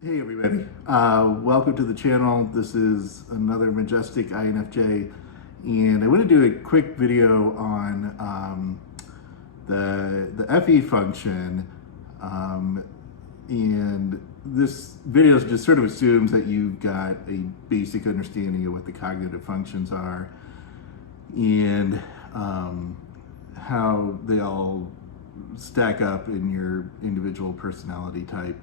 Hey everybody, welcome to the channel. This is another majestic INFJ, and I want to do a quick video on the FE function, and this video just sort of assumes that you've got a basic understanding of what the cognitive functions are and how they all stack up in your individual personality type.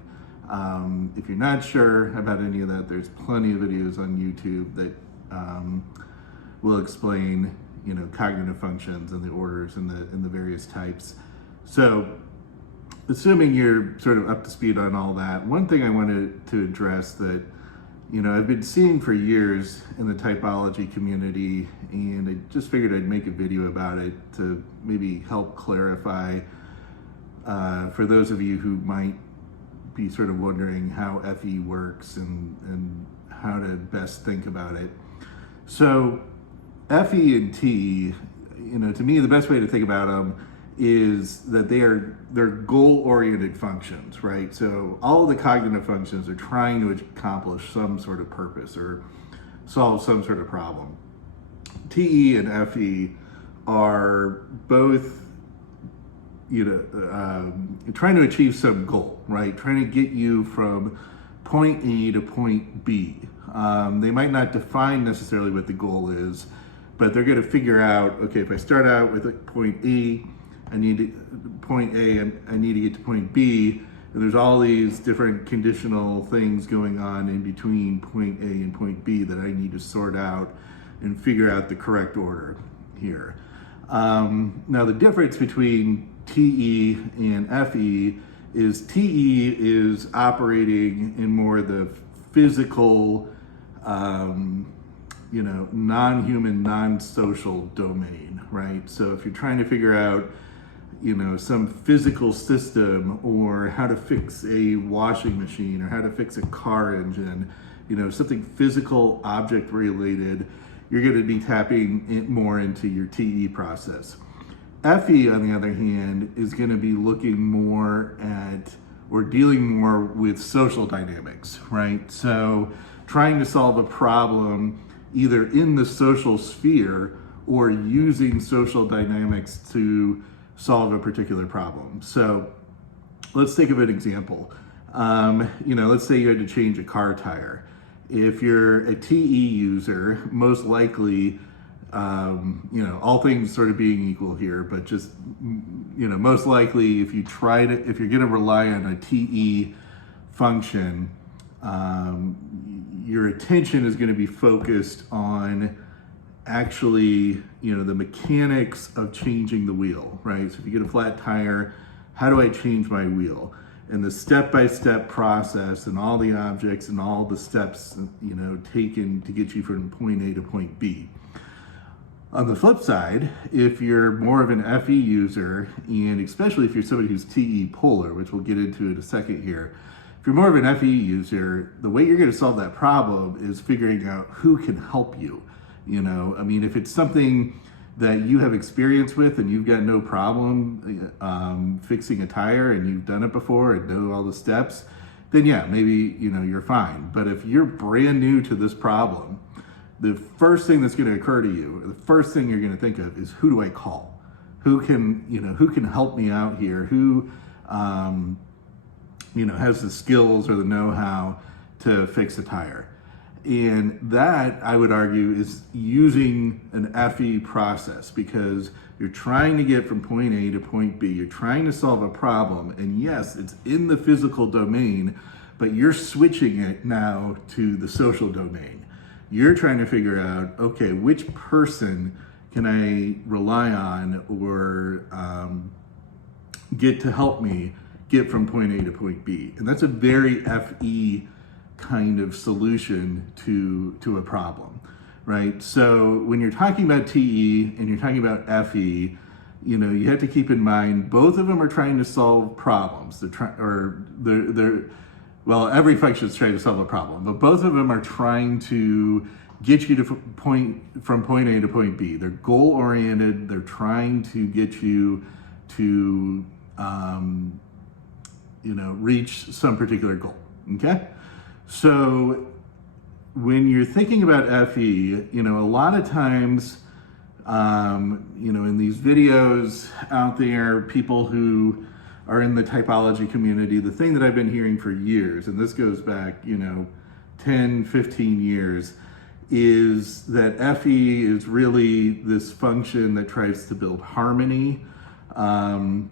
If you're not sure about any of that, there's plenty of videos on YouTube that will explain, cognitive functions and the orders and the various types. So, assuming you're sort of up to speed on all that, one thing I wanted to address that I've been seeing for years in the typology community, and I just figured I'd make a video about it to maybe help clarify for those of you who might be sort of wondering how FE works and how to best think about it. So FE and T, to me, the best way to think about them is that they're goal-oriented functions, right? So all of the cognitive functions are trying to accomplish some sort of purpose or solve some sort of problem. TE and FE are both trying to achieve some goal, right? Trying to get you from point A to point B. They might not define necessarily what the goal is, but they're going to figure out, okay, if I start out with point A, I need to get to point B, and there's all these different conditional things going on in between point A and point B that I need to sort out and figure out the correct order here. Now the difference between TE and FE is TE is operating in more the physical, non-human, non-social domain, right? So if you're trying to figure out, some physical system or how to fix a washing machine or how to fix a car engine, something physical, object related, you're going to be tapping more into your TE process. FE, on the other hand, is going to be looking more at or dealing more with social dynamics, right? So trying to solve a problem either in the social sphere or using social dynamics to solve a particular problem. So let's think of an example. Let's say you had to change a car tire. If you're a TE user, most likely, all things sort of being equal here, but just, most likely if you're going to rely on a TE function, your attention is going to be focused on actually, the mechanics of changing the wheel, right? So if you get a flat tire, how do I change my wheel? And the step-by-step process and all the objects and all the steps, taken to get you from point A to point B. On the flip side, if you're more of an FE user, and especially if you're somebody who's TE polar, which we'll get into in a second here, if you're more of an FE user, the way you're going to solve that problem is figuring out who can help you. If it's something that you have experience with and you've got no problem fixing a tire and you've done it before and know all the steps, then yeah, maybe, you're fine. But if you're brand new to this problem, the first thing that's going to occur to you, the first thing you're going to think of is, who do I call? Who can help me out here? Who, has the skills or the know-how to fix a tire? And that, I would argue, is using an FE process, because you're trying to get from point A to point B. You're trying to solve a problem. And yes, it's in the physical domain, but you're switching it now to the social domain. You're trying to figure out, okay, which person can I rely on or get to help me get from point A to point B? And that's a very FE kind of solution to a problem, right? So when you're talking about TE and you're talking about FE, you have to keep in mind both of them are trying to solve problems. Every function is trying to solve a problem, but both of them are trying to get you to from point A to point B. They're goal-oriented. They're trying to get you to, reach some particular goal. Okay. So when you're thinking about FE, a lot of times, in these videos out there, people who are in the typology community, the thing that I've been hearing for years, and this goes back, 10, 15 years, is that FE is really this function that tries to build harmony among,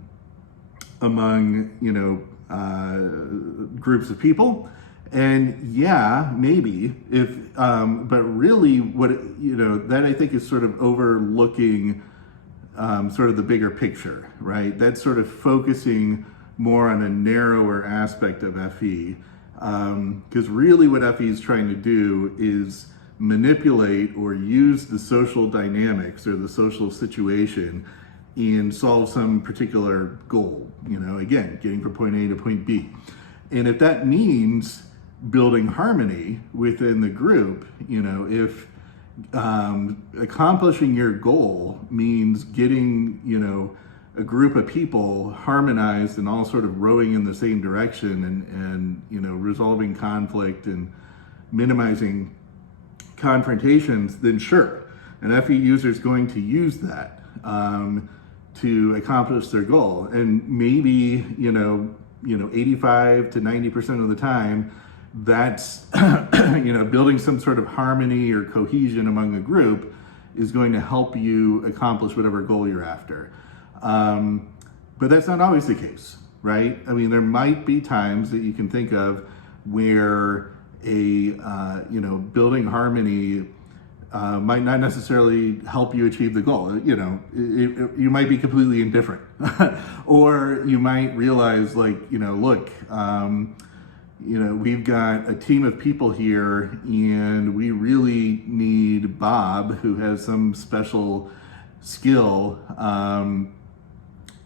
groups of people. And yeah, maybe if, but really what, that I think is sort of overlooking sort of the bigger picture, right? That's sort of focusing more on a narrower aspect of FE. Because really what FE is trying to do is manipulate or use the social dynamics or the social situation and solve some particular goal, again, getting from point A to point B. And if that means building harmony within the group, if accomplishing your goal means getting, a group of people harmonized and all sort of rowing in the same direction and resolving conflict and minimizing confrontations, then sure, an FE user is going to use that to accomplish their goal. And maybe, 85 to 90% of the time, that's, building some sort of harmony or cohesion among a group is going to help you accomplish whatever goal you're after. But that's not always the case, right? I mean, there might be times that you can think of where building harmony might not necessarily help you achieve the goal. You might be completely indifferent, or you might realize, look, we've got a team of people here, and we really need Bob, who has some special skill,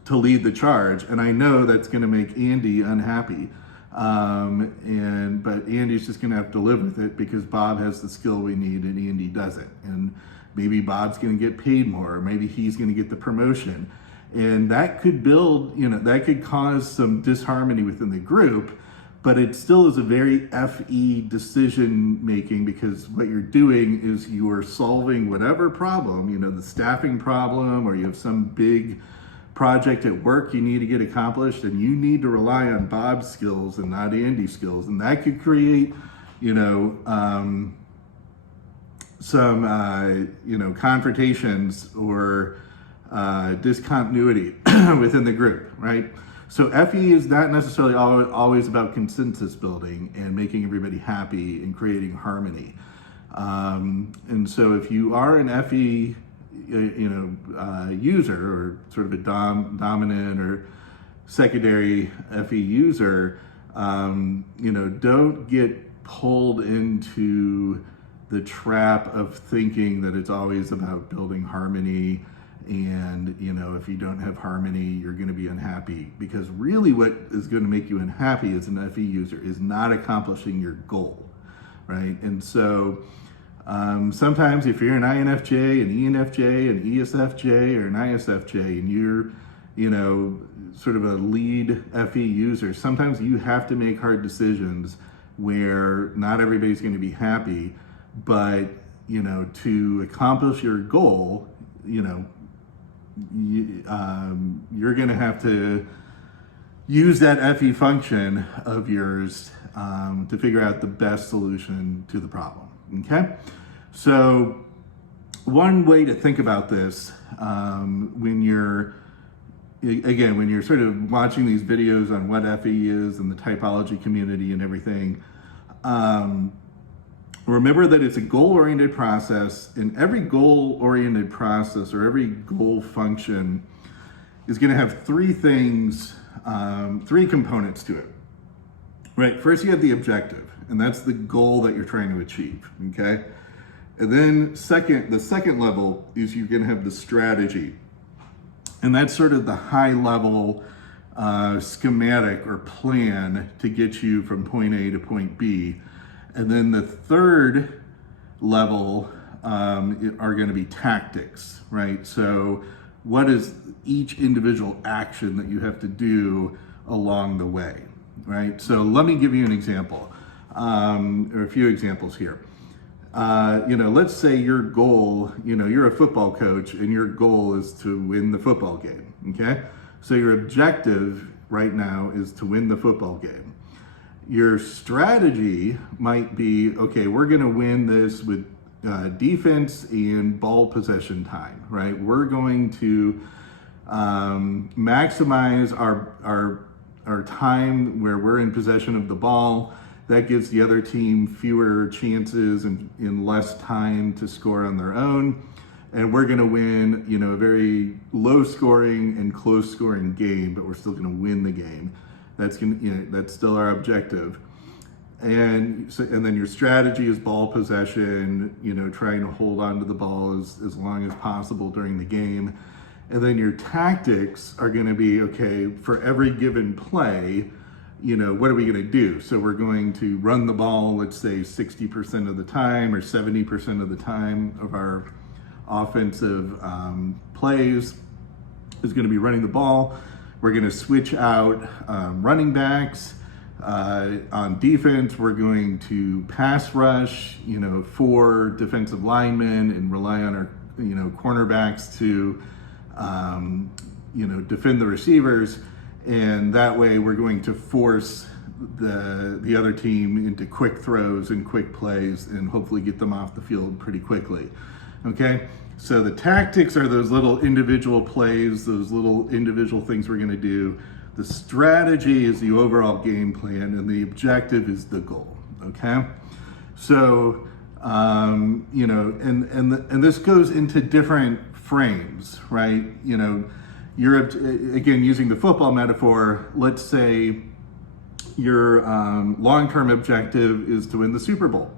to lead the charge. And I know that's going to make Andy unhappy. But Andy's just going to have to live with it because Bob has the skill we need and Andy doesn't. And maybe Bob's going to get paid more, or maybe he's going to get the promotion. And that could build, that could cause some disharmony within the group, but it still is a very FE decision making, because what you're doing is you are solving whatever problem, the staffing problem, or you have some big project at work you need to get accomplished, and you need to rely on Bob's skills and not Andy's skills. And that could create, some, confrontations or discontinuity within the group, right? So FE is not necessarily always about consensus building and making everybody happy and creating harmony. And so if you are an FE user, or sort of a dominant or secondary FE user, don't get pulled into the trap of thinking that it's always about building harmony. And, if you don't have harmony, you're going to be unhappy, because really what is going to make you unhappy as an FE user is not accomplishing your goal, right? And so, sometimes if you're an INFJ, an ENFJ, an ESFJ, or an ISFJ, and you're, sort of a lead FE user, sometimes you have to make hard decisions where not everybody's going to be happy, but, to accomplish your goal, you're going to have to use that FE function of yours to figure out the best solution to the problem. Okay, so one way to think about this, when you're sort of watching these videos on what FE is and the typology community and everything, remember that it's a goal-oriented process, and every goal-oriented process or every goal function is going to have three things, three components to it. Right, first you have the objective, and that's the goal that you're trying to achieve, okay? And then the second level is you're gonna have the strategy. And that's sort of the high level schematic or plan to get you from point A to point B. And then the third level are gonna be tactics, right? So what is each individual action that you have to do along the way? Right, so let me give you an example. or a few examples here. Let's say your goal, you're a football coach and your goal is to win the football game, okay? So your objective right now is to win the football game. Your strategy might be, okay, we're gonna win this with defense and ball possession time, right? We're going to maximize our time where we're in possession of the ball. That gives the other team fewer chances and less time to score on their own. And we're going to win, a very low scoring and close scoring game, but we're still going to win the game. That's still our objective. And then your strategy is ball possession, trying to hold on to the ball as long as possible during the game. And then your tactics are going to be, okay, for every given play, what are we going to do? So we're going to run the ball, let's say 60% of the time or 70% of the time of our offensive plays is going to be running the ball. We're going to switch out running backs. On defense, we're going to pass rush, 4 defensive linemen and rely on our, cornerbacks to, defend the receivers. And that way we're going to force the other team into quick throws and quick plays and hopefully get them off the field pretty quickly. Okay, so the tactics are those little individual plays, those little individual things we're going to do. The strategy is the overall game plan, and the objective is the goal. Okay, so and this goes into different frames, right? You're, again, using the football metaphor, let's say your long-term objective is to win the Super Bowl.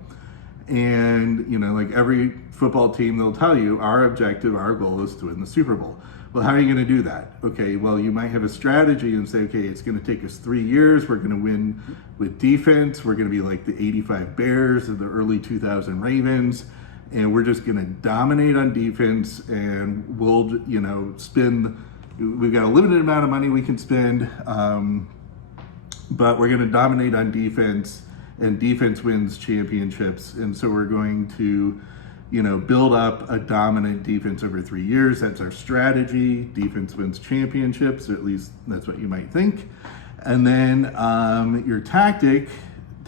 And, like every football team, they'll tell you, our objective, our goal is to win the Super Bowl. Well, how are you going to do that? Okay, well, you might have a strategy and say, okay, it's going to take us 3 years. We're going to win with defense. We're going to be like the 85 Bears or the early 2000 Ravens. And we're just going to dominate on defense, and we'll, we've got a limited amount of money we can spend, but we're going to dominate on defense, and defense wins championships. And so we're going to, build up a dominant defense over 3 years. That's our strategy. Defense wins championships, or at least that's what you might think. And then your tactics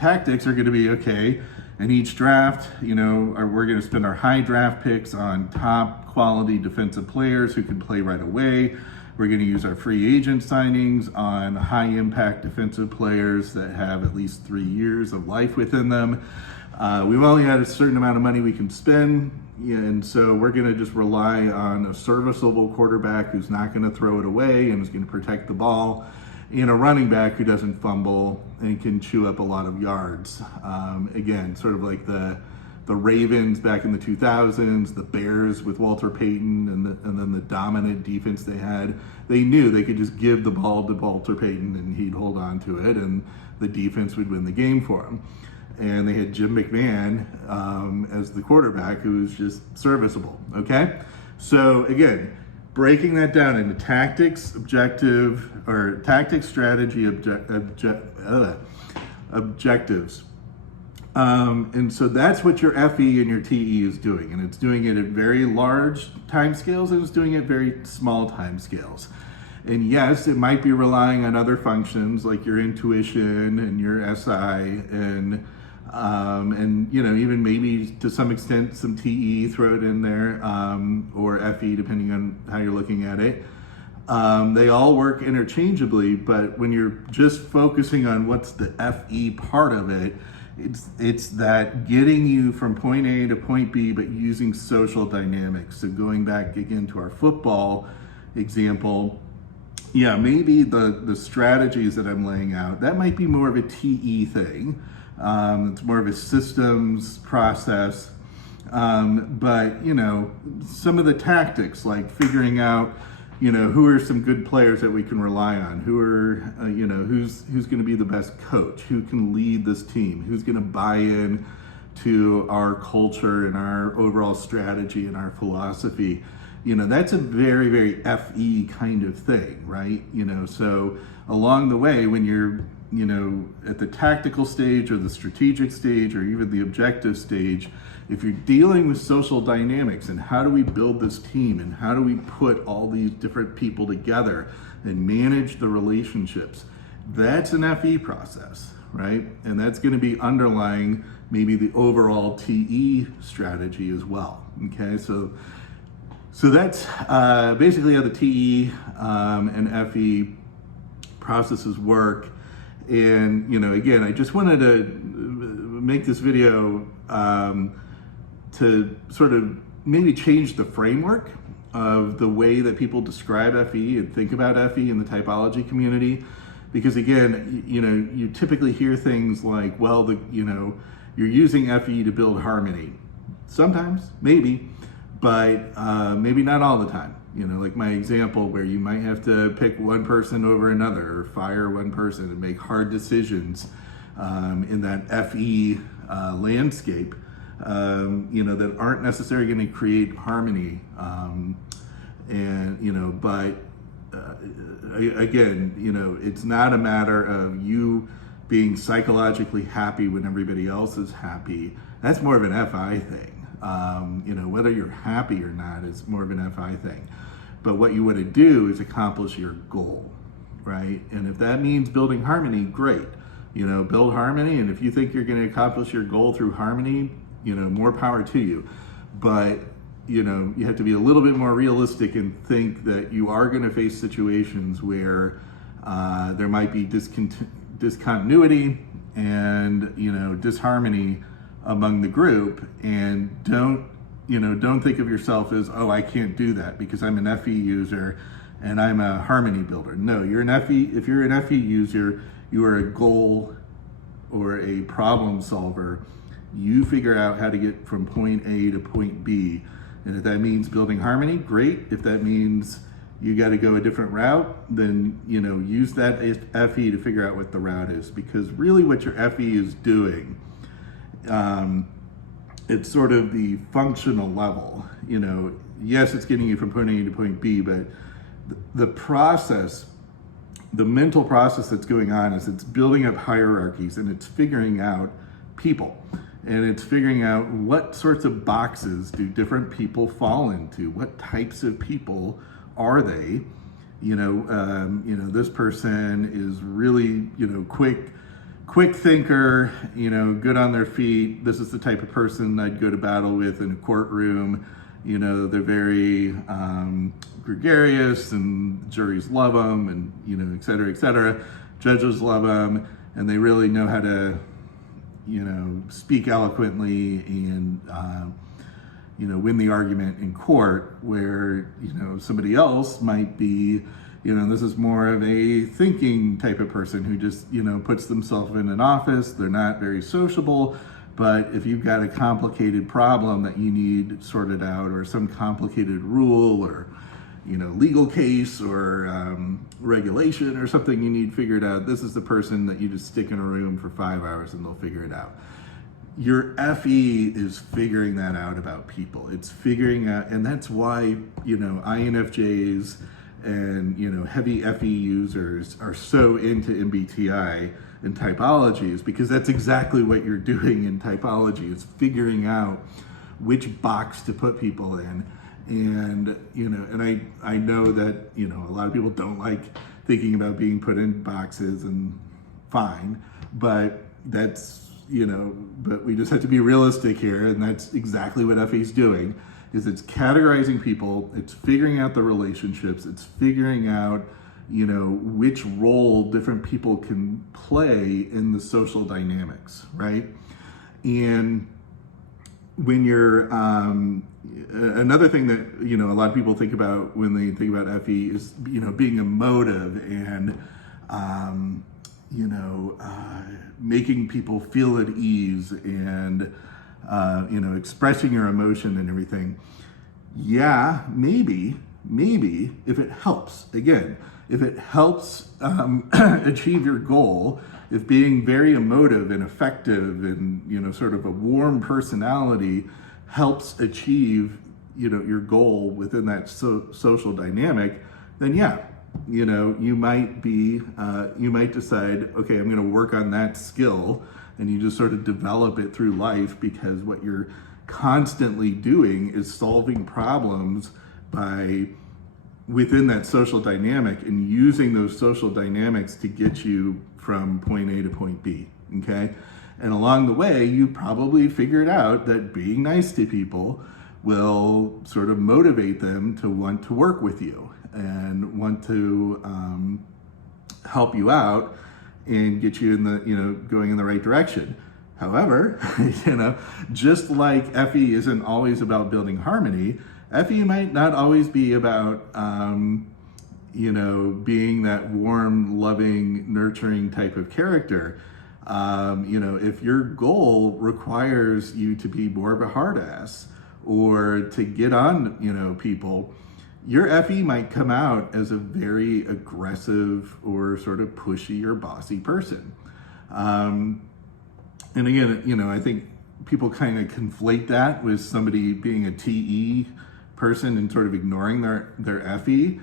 are going to be, okay, in each draft, we're going to spend our high draft picks on top quality defensive players who can play right away. We're going to use our free agent signings on high impact defensive players that have at least 3 years of life within them. We've only had a certain amount of money we can spend, and so we're going to just rely on a serviceable quarterback who's not going to throw it away and is going to protect the ball, and a running back who doesn't fumble and can chew up a lot of yards. Again, sort of like the Ravens back in the 2000s, the Bears with Walter Payton, and then the dominant defense they had. They knew they could just give the ball to Walter Payton and he'd hold on to it, and the defense would win the game for him. And they had Jim McMahon as the quarterback who was just serviceable, okay? So again, breaking that down into tactics, strategy, objectives. And so that's what your FE and your TE is doing. And it's doing it at very large time scales, and it's doing it at very small time scales. And yes, it might be relying on other functions like your intuition and your SI and even maybe to some extent some TE, throw it in there, or FE depending on how you're looking at it. They all work interchangeably, but when you're just focusing on what's the FE part of it, it's that getting you from point A to point B, but using social dynamics. So going back again to our football example, yeah, maybe the strategies that I'm laying out, that might be more of a TE thing. It's more of a systems process. But, some of the tactics, like figuring out, who are some good players that we can rely on? Who are, who's going to be the best coach? Who can lead this team? Who's going to buy in to our culture and our overall strategy and our philosophy? That's a very, very FE kind of thing, right? So along the way, when you're at the tactical stage or the strategic stage or even the objective stage, if you're dealing with social dynamics and how do we build this team and how do we put all these different people together and manage the relationships, that's an FE process, right? And that's going to be underlying maybe the overall TE strategy as well. Okay, so that's basically how the TE and FE processes work. And again, I just wanted to make this video to sort of maybe change the framework of the way that people describe FE and think about FE in the typology community. Because again, you typically hear things like, well, you're using FE to build harmony. Sometimes, maybe, but maybe not all the time. Like my example where you might have to pick one person over another or fire one person and make hard decisions in that FE landscape, that aren't necessarily going to create harmony. But again, it's not a matter of you being psychologically happy when everybody else is happy. That's more of an FI thing. Whether you're happy or not is more of an FI thing. But what you want to do is accomplish your goal, right? And if that means building harmony, great. Build harmony, and if you think you're going to accomplish your goal through harmony, more power to you. But you have to be a little bit more realistic and think that you are going to face situations where there might be discontinuity and disharmony among the group, and don't think of yourself as, oh, I can't do that because I'm an FE user and I'm a harmony builder. No, you're an FE. If you're an FE user, you are a goal or a problem solver. You figure out how to get from point A to point B. And if that means building harmony, great. If that means you got to go a different route, then use that FE to figure out what the route is. Because really what your FE is doing, it's sort of the functional level. Yes, it's getting you from point A to point B, but the process, the mental process that's going on is it's building up hierarchies and it's figuring out people. And it's figuring out what sorts of boxes do different people fall into. What types of people are they? This person is really, quick thinker, good on their feet. This is the type of person I'd go to battle with in a courtroom. They're very gregarious, and juries love them, and et cetera, et cetera. Judges love them, and they really know how to speak eloquently and, win the argument in court, where, somebody else might be, this is more of a thinking type of person who just, puts themselves in an office. They're not very sociable, but if you've got a complicated problem that you need sorted out, or some complicated rule or, legal case or regulation or something you need figured out, this is the person that you just stick in a room for 5 hours and they'll figure it out. Your FE is figuring that out about people. It's figuring out, and that's why, INFJs and, heavy FE users are so into MBTI and typologies, because that's exactly what you're doing in typology. It's figuring out which box to put people in. And, and I know that, a lot of people don't like thinking about being put in boxes, and fine, but that's, but we just have to be realistic here. And that's exactly what FE is doing, is it's categorizing people. It's figuring out the relationships. It's figuring out, which role different people can play in the social dynamics, right? And when you're, another thing that, a lot of people think about when they think about FE is, being emotive and, making people feel at ease and, expressing your emotion and everything. Yeah, maybe if it helps, again, if it helps achieve your goal, if being very emotive and effective and, sort of a warm personality helps achieve, your goal within that social dynamic, then yeah, you might decide, okay, I'm going to work on that skill, and you just sort of develop it through life, because what you're constantly doing is solving problems by within that social dynamic, and using those social dynamics to get you from point A to point B. Okay, and along the way, you probably figured out that being nice to people will sort of motivate them to want to work with you and want to help you out and get you in the, going in the right direction. However, just like FE isn't always about building harmony, FE might not always be about, being that warm, loving, nurturing type of character. If your goal requires you to be more of a hard ass, or to get on, people, your FE might come out as a very aggressive or sort of pushy or bossy person. And again, I think people kind of conflate that with somebody being a TE person and sort of ignoring their FE.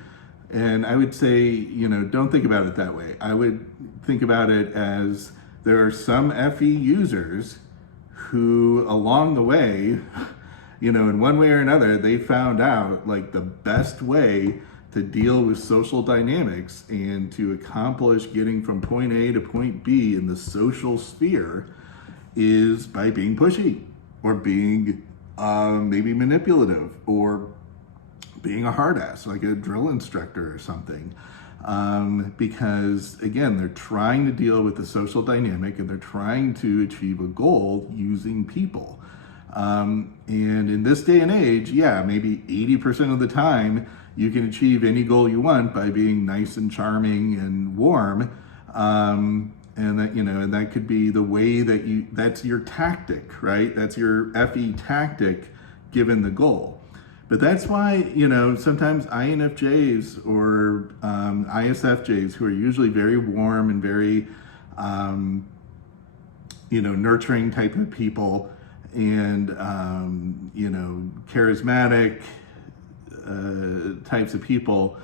And I would say, don't think about it that way. I would think about it as there are some FE users who along the way, in one way or another, they found out like the best way to deal with social dynamics and to accomplish getting from point A to point B in the social sphere is by being pushy, or being maybe manipulative, or being a hard ass, like a drill instructor or something. Because again, they're trying to deal with the social dynamic, and they're trying to achieve a goal using people. And in this day and age, yeah, maybe 80% of the time you can achieve any goal you want by being nice and charming and warm. And that, and that could be the way that that's your tactic, right? That's your FE tactic given the goal. But that's why, sometimes INFJs or ISFJs, who are usually very warm and very, nurturing type of people, and, charismatic types of people,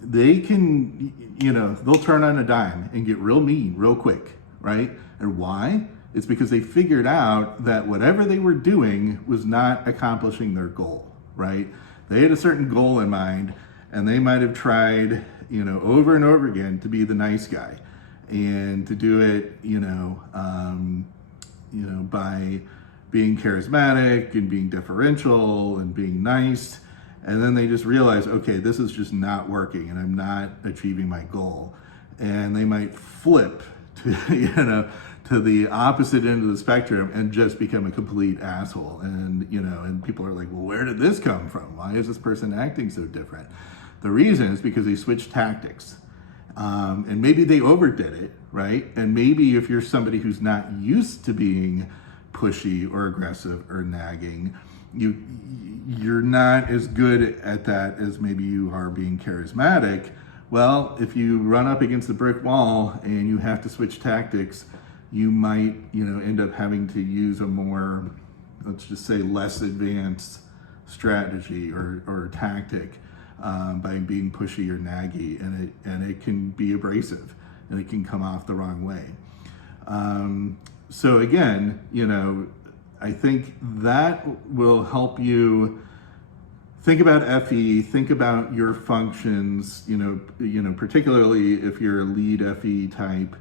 they can, they'll turn on a dime and get real mean real quick, right? And why? It's because they figured out that whatever they were doing was not accomplishing their goal, right? They had a certain goal in mind, and they might have tried, over and over again to be the nice guy, and to do it, by being charismatic and being deferential and being nice. And then they just realize, okay, this is just not working, and I'm not achieving my goal. And they might flip to, to the opposite end of the spectrum and just become a complete asshole. And, and people are like, well, where did this come from? Why is this person acting so different? The reason is because they switched tactics. And maybe they overdid it, right? And maybe if you're somebody who's not used to being pushy or aggressive or nagging, you're not as good at that as maybe you are being charismatic. Well, if you run up against the brick wall and you have to switch tactics, you might, end up having to use a more, let's just say, less advanced strategy or tactic by being pushy or naggy, and it can be abrasive, and it can come off the wrong way. So again, I think that will help you think about FE, think about your functions, particularly if you're a lead FE type,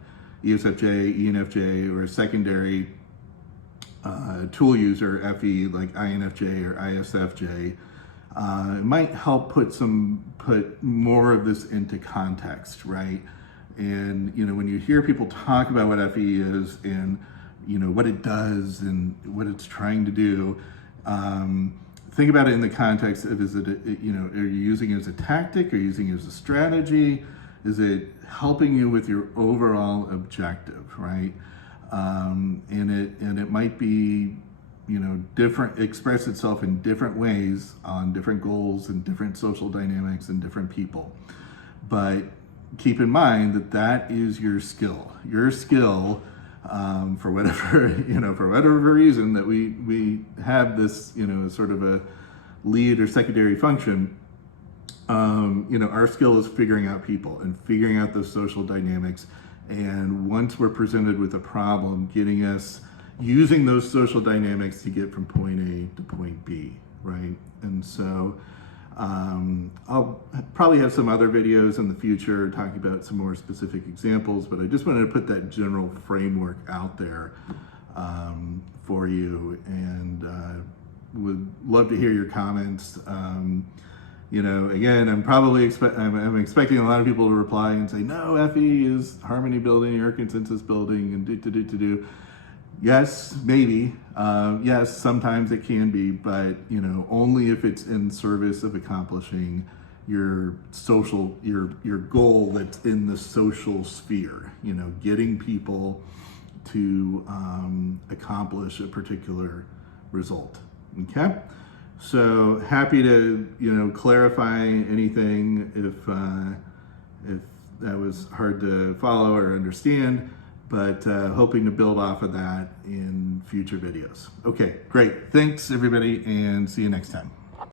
ESFJ, ENFJ, or a secondary tool user FE like INFJ or ISFJ. It might help put more of this into context, right? And when you hear people talk about what FE is and what it does and what it's trying to do, think about it in the context of, are you using it as a tactic? Are you using it as a strategy? Is it helping you with your overall objective, right? And it might be, different, express itself in different ways on different goals and different social dynamics and different people. But keep in mind that is your skill. Your skill, for whatever reason that we have this, sort of a lead or secondary function, Our skill is figuring out people and figuring out those social dynamics. And once we're presented with a problem, using those social dynamics to get from point A to point B, right? And so I'll probably have some other videos in the future talking about some more specific examples, but I just wanted to put that general framework out there for you, and would love to hear your comments. Again, I'm expecting a lot of people to reply and say, no, FE is harmony building or consensus building and do. Yes, maybe. Yes, sometimes it can be, but only if it's in service of accomplishing your goal that's in the social sphere. Getting people to accomplish a particular result. Okay. So happy to clarify anything if that was hard to follow or understand, but hoping to build off of that in future videos. Okay, great. Thanks everybody, and see you next time.